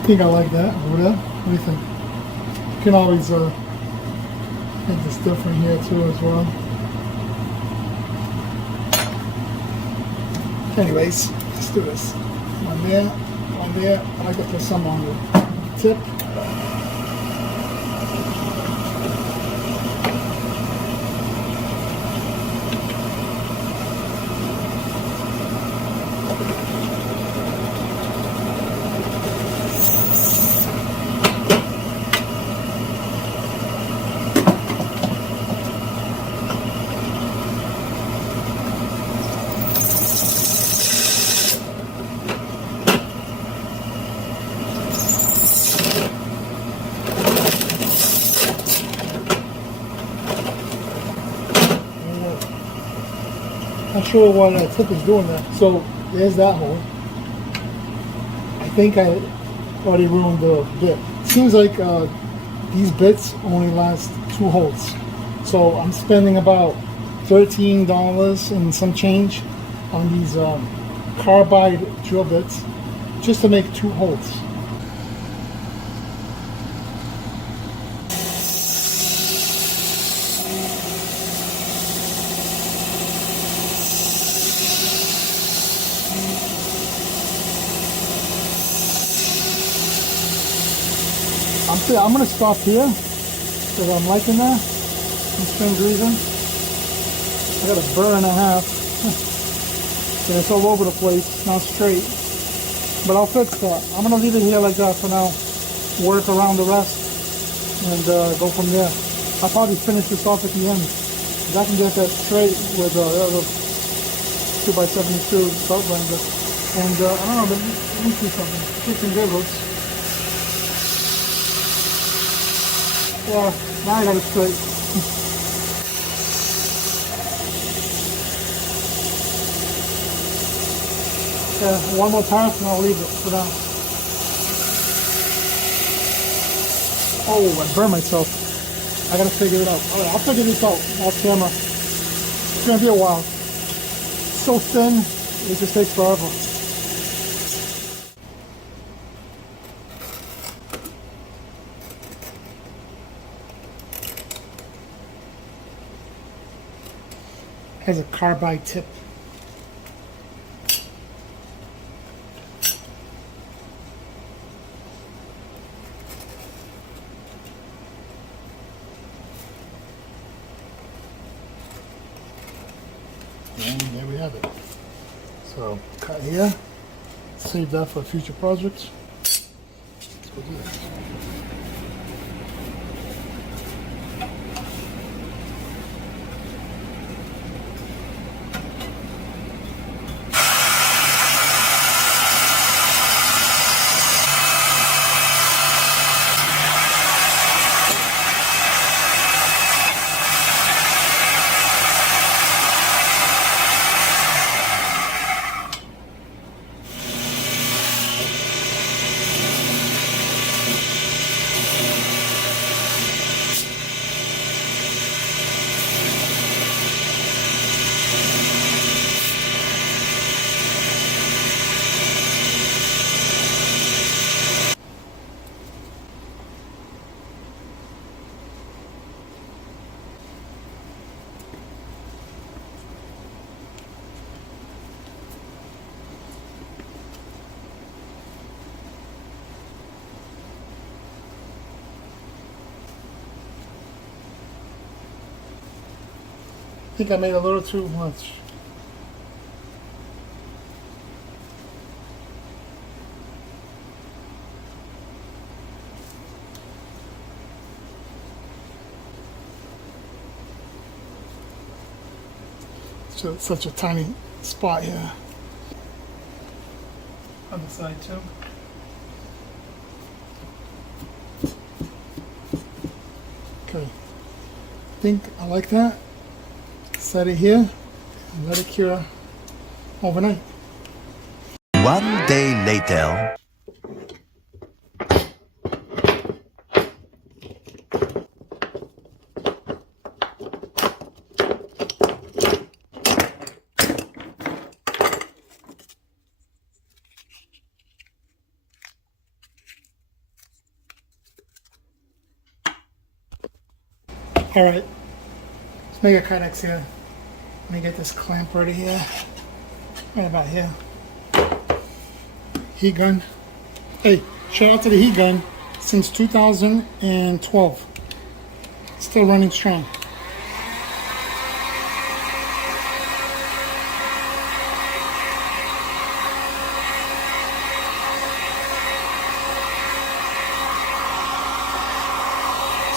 I think I like that over there. What do you think? You can always make this different here too as well. Anyways, let's do this. One there, one there. I like to put some on the tip. Not sure why that tip is doing that. So there's that hole. I think I already ruined the bit. Seems like these bits only last 2 holes. So I'm spending about $13 and some change on these carbide drill bits just to make 2 holes. I'm going to stop here because I'm liking that. Some spring greasing. I got a burr and a half. And it's all over the place, not straight. But I'll fix that. I'm going to leave it here like that for now. Work around the rest and go from there. I'll probably finish this off at the end. Because I can get that straight with the other 2x72 belt grinder. And I don't know, let me see something. Chicken giggles. Yeah, now I got it straight. Yeah, one more pass and I'll leave it for now. Oh, I burned myself. I gotta figure it out. Alright, I'll figure this out off camera. It's gonna be a while. It's so thin, it just takes forever. Has a carbide tip. And there we have it. So cut here, save that for future projects. Let's go do this. I think I made a little too much. So it's such a tiny spot here. On the side too. Okay. I think I like that. Set it here and let it cure overnight. One day later. All right, let's make a kydex here. Let me get this clamp right here, right about here. Heat gun. Hey, shout out to the heat gun since 2012. Still running strong.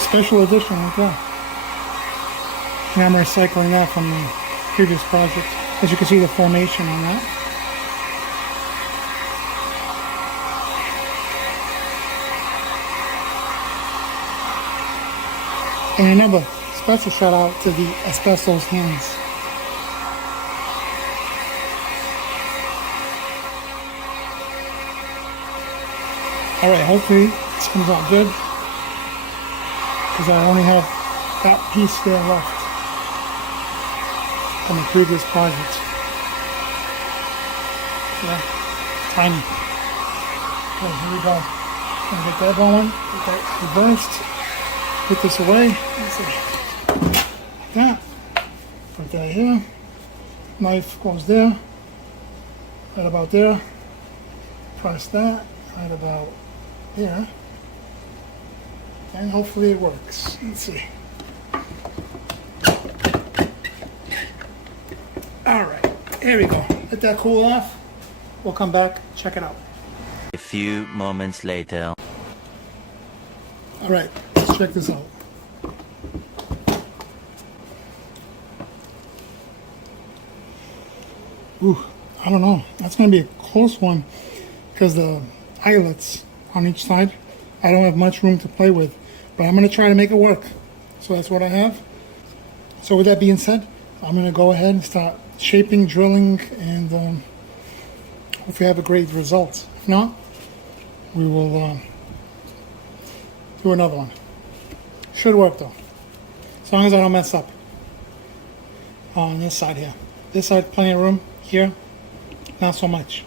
Special edition like that. And I'm recycling that from the previous project. As you can see, the formation on that. And another special shout out to the asbestos hands. Alright, hopefully this comes out good, because I only have that piece there left from the previous project. Yeah, tiny. Okay, here we go. Gonna get that going, get that reversed, put this away. Let's see. Like that. Put that here. Knife goes there. Right about there. Press that. Right about there. And hopefully it works. Let's see. Alright, here we go. Let that cool off. We'll come back, check it out. A few moments later. Alright, let's check this out. Ooh, I don't know. That's going to be a close one because the eyelets on each side, I don't have much room to play with. But I'm going to try to make it work. So that's what I have. So with that being said, I'm going to go ahead and start shaping, drilling, and hopefully have a great result. If not, we will do another one. Should work though. As long as I don't mess up. On this side here. This side, plenty of room. Here, not so much.